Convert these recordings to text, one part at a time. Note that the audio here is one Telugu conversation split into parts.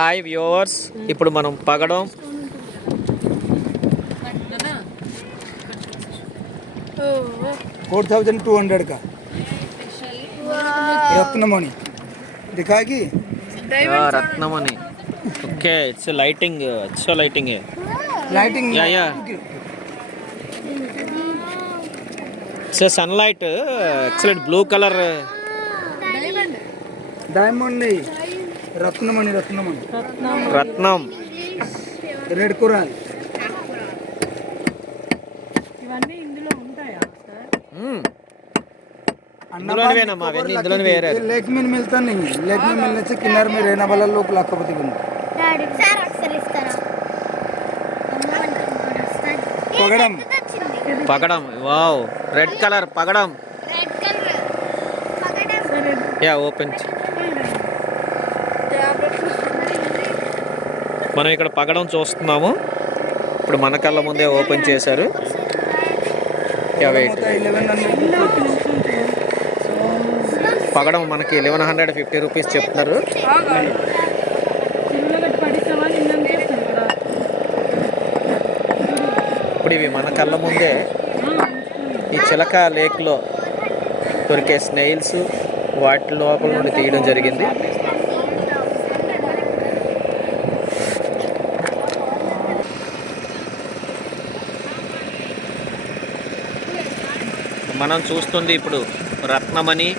హాయ్ వ్యూవర్స్, ఇప్పుడు మనం పగడం फोर 4200 का रत्नमणि दिखाएगी। रत्नमणि। ओके, इट्स लाइटिंग, अच्छा लाइटिंग है। लाइटिंग या it's sunlight, excellent blue colour. Diamond नहीं, रत्नमणि रत्नमणि रत्नम रेड कोरल। ఇవన్నీ ఇందులో ఉంటాయా సార్? इंदुलोने वेरे लेक में मिलता नहीं है। लेक में मिलने से किनारे में रहने वाला लोग लाखपति बनते। पगड़म पगड़म, वाव, रेड कलर पगड़म। या ఓపెన్ మనం ఇక్కడ పగడం చూస్తున్నాము. ఇప్పుడు మన కళ్ళ ముందే ఓపెన్ చేశారు. పగడం మనకి 1150 రూపీస్ చెప్తున్నారు. ఇప్పుడు ఇవి మన కళ్ళ ముందే ఈ చిలక లేక్లో దొరికే స్నేయిల్స్ వాటి లోపల నుండి తీయడం జరిగింది. మనం చూస్తుంది ఇప్పుడు రత్నమణి.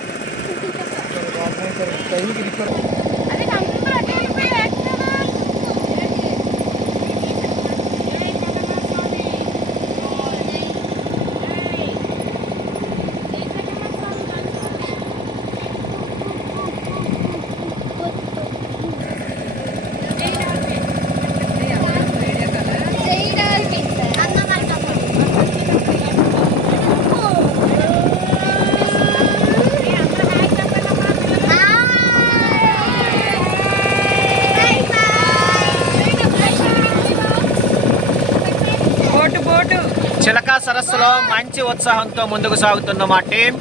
చిలక సరస్సులో మంచి ఉత్సాహంతో ముందుకు సాగుతున్న మా టీం.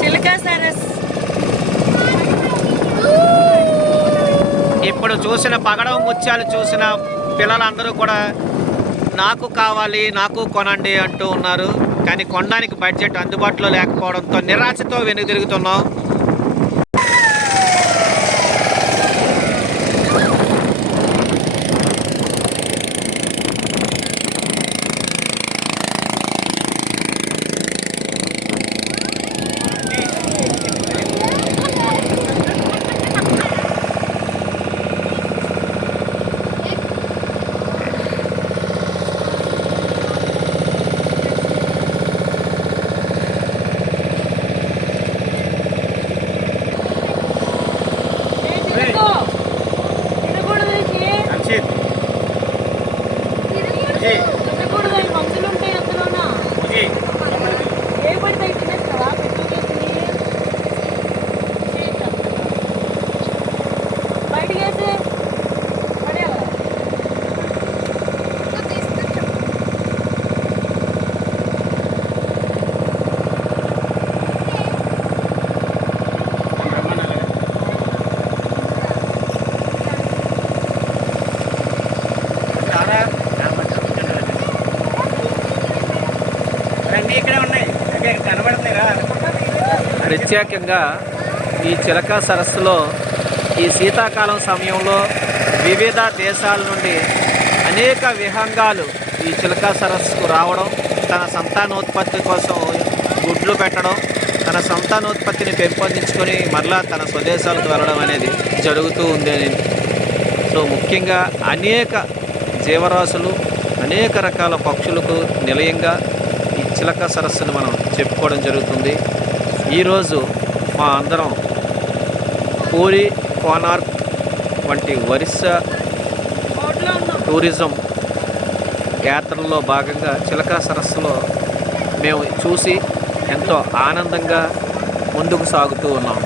చిలక సరస్ ఇప్పుడు చూసిన పగడం ముత్యాలు చూసిన పిల్లలందరూ కూడా నాకు కావాలి, నాకు కొనండి అంటూ ఉన్నారు. కానీ కొనడానికి బడ్జెట్ అందుబాటులో లేకపోవడంతో నిరాశతో వెనుదిరుగుతున్నాం. ప్రత్యేకంగా ఈ చిలక సరస్సులో ఈ శీతాకాలం సమయంలో వివిధ దేశాల నుండి అనేక విహంగాలు ఈ చిలక సరస్సుకు రావడం, తన సంతానోత్పత్తి కోసం గుడ్లు పెట్టడం, తన సంతానోత్పత్తిని పెంపొందించుకొని మరలా తన స్వదేశాలకు వెళ్ళడం అనేది జరుగుతూ ఉంది. సో ముఖ్యంగా అనేక జీవరాశులు, అనేక రకాల పక్షులకు నిలయంగా ఈ చిలక సరస్సును మనం చెప్పుకోవడం జరుగుతుంది. ఈరోజు మా అందరం పూరి, కోనార్క్ వంటి ఒరిస్సా టూరిజం యాత్రల్లో భాగంగా చిలక సరస్సులో మేము చూసి ఎంతో ఆనందంగా ముందుకు సాగుతూ ఉన్నాం.